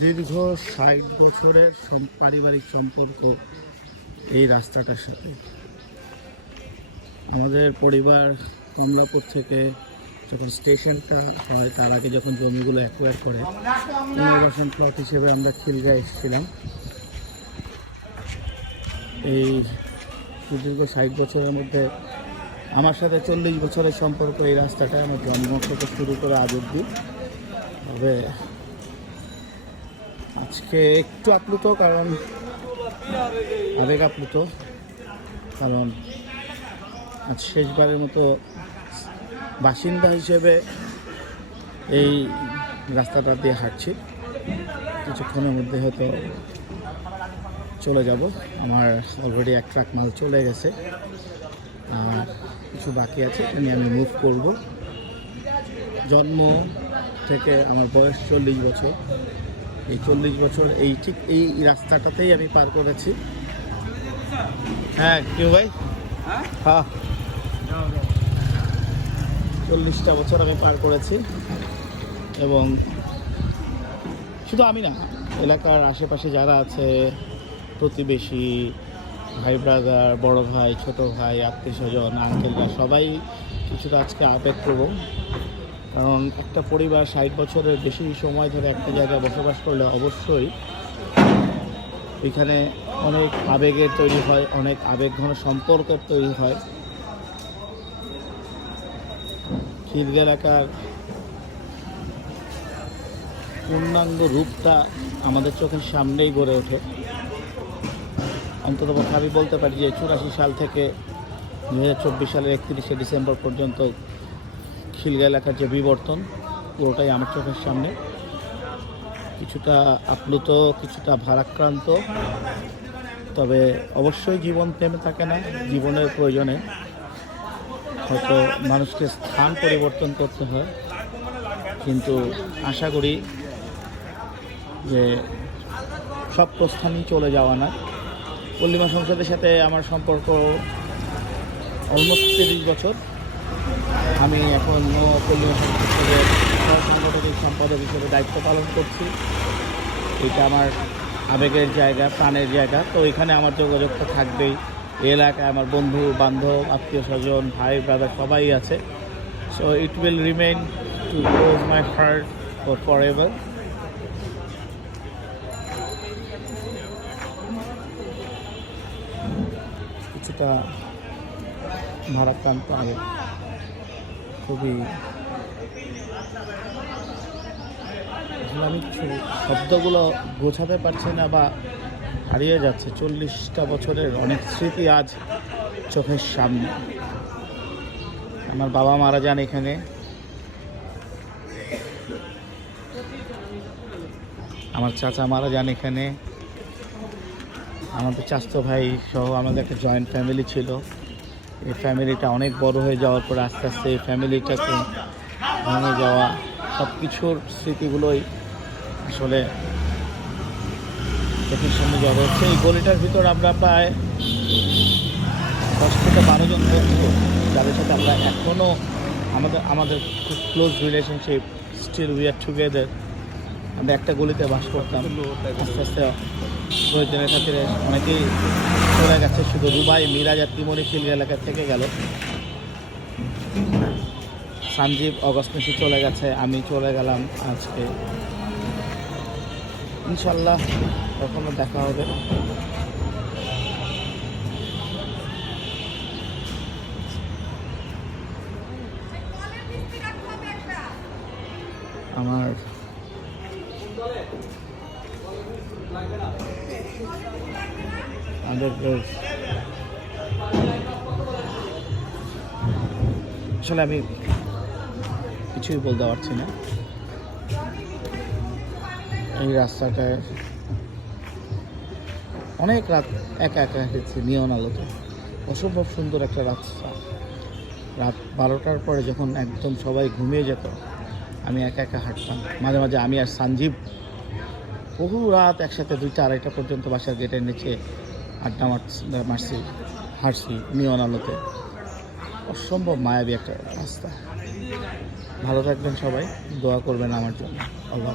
দীর্ঘ ষাট বছরের পারিবারিক সম্পর্ক এই রাস্তাটার সাথে। আমাদের পরিবার কমলাপুর থেকে যখন স্টেশনটা হয়, তার আগে যখন জমিগুলো অ্যাকোয়ার করে, পুনর্বাসন প্লট হিসেবে আমরা খিলগা এসেছিলাম। এই সুদীর্ঘ ষাট বছরের মধ্যে আমার সাথে চল্লিশ বছরের সম্পর্ক এই রাস্তাটায় আমার জন্ম থেকে শুরু করে আজ অব্দি তবে আজকে একটু আপ্লুত, কারণ আবেগ আপ্লুত, কারণ আজ শেষবারের মতো বাসিন্দা হিসেবে এই রাস্তাটা দিয়ে হাঁটছি। কিছুক্ষণের মধ্যে হয়তো চলে যাব। আমার অলরেডি এক ট্রাক মাল চলে গেছে। কিছু বাকি আছে এটা নিয়ে আমি মুভ করব। জন্ম থেকে আমার বয়স চল্লিশ বছর। এই চল্লিশ বছর, এই ঠিক এই রাস্তাটাতেই আমি পার করেছি। হ্যাঁ কেউ ভাই? হ্যাঁ। চল্লিশটা বছর আমি পার করেছি এবং শুধু আমি না, এলাকার আশেপাশে যারা আছে, প্রতিবেশী, ভাই ব্রাদার বড় ভাই, ছোট ভাই, আত্মীয় স্বজন আঙ্কেলরা সবাই কিছুটা আজকে আবেগপ্রবণ কারণ একটা পরিবার ষাট বছরের বেশি সময় ধরে একটা জায়গায় বসবাস করলে অবশ্যই এখানে অনেক আবেগের তৈরি হয়, অনেক আবেগঘন সম্পর্কের তৈরি হয়। খিলগা এলাকার পূর্ণাঙ্গ রূপটা আমাদের চোখের সামনেই গড়ে ওঠে। অন্তত আমি বলতে পারি যে চুরাশি সাল থেকে দু হাজার চব্বিশ সালের একত্রিশে ডিসেম্বর পর্যন্ত খিলগা এলাকার যে বিবর্তন, পুরোটাই আমার চোখের সামনে। কিছুটা আপ্লুত, কিছুটা ভারাক্রান্ত, তবে অবশ্যই জীবন থেমে থাকে না, জীবনের প্রয়োজনে। হয়তো মানুষকে স্থান পরিবর্তন করতে হয়, কিন্তু আশা করি যে সব প্রস্থানই চলে যাওয়া না। পল্লিমা সংসদের সাথে আমার সম্পর্ক অলমোস্ট তিরিশ বছর। আমি এখন সাংগঠনিক সম্পাদক হিসেবে দায়িত্ব পালন করছি। এটা আমার আবেগের জায়গা, প্রাণের জায়গা। তো এখানে আমার যোগাযোগ তো থাকবেই। এই এলাকায় আমার বন্ধু, বান্ধব, আত্মীয় স্বজন, ভাই ব্রাদার সবাই আছে। So it will remain to close my heart for for ever কিছুটা ভারাক্রান্ত আগে খুবই আমি কিছু শব্দগুলো গোছাতে পারছি না বা হারিয়ে যাচ্ছে। চল্লিশটা বছরের অনেক স্মৃতি আজ চোখের সামনে। আমার বাবা মারা যান এখানে। আমার চাচা মারা যান এখানে। আমাদের চাচতো ভাই সহ আমাদের একটা জয়েন্ট ফ্যামিলি ছিল। এই ফ্যামিলিটা অনেক বড় হয়ে যাওয়ার পর আস্তে আস্তে এই ফ্যামিলিটাকে ভেঙে যাওয়া সব কিছুর স্মৃতিগুলোই আসলে চোখের সামনে জড়ো হচ্ছে। এই গলিটার ভিতর আমরা প্রায় দশ থেকে বারো জন বন্ধু, যাদের সাথে আমরা এখনও আমাদের আমাদের খুব close relationship still we are together আমরা একটা গলিতে বাস করতাম। আস্তে আস্তে প্রয়োজনের খাতিরে অনেকেই চলে গেছে, শুধু রুবাই, মিরাজ আর তিমনি খিলগা এলাকা থেকে গেল। সঞ্জীব অগস্ট মাসে চলে গেছে, আমি চলে গেলাম আজকে। ইনশাল্লাহ কখনো দেখা হবে। আমার আসলে আমি কিছুই বলতে পারছি না। এই রাস্তাটায় অনেক রাত একা একা হেঁটেছি নিয়ন আলোতে অসম্ভব সুন্দর একটা রাস্তা। রাত বারোটার পরে যখন একদম সবাই ঘুমিয়ে যেত আমি একা একা হাঁটতাম। মাঝে মাঝে আমি আর সঞ্জীব বহু রাত একসাথে দুইটা আড়াইটা পর্যন্ত বাসার গেটের নিচে আড্ডা মারছি হাঁটছি নিয়ন আলোতে অসম্ভব মায়াবী একটা রাস্তা। ভালো থাকবেন সবাই, দোয়া করবেন আমার জন্য। আল্লাহ।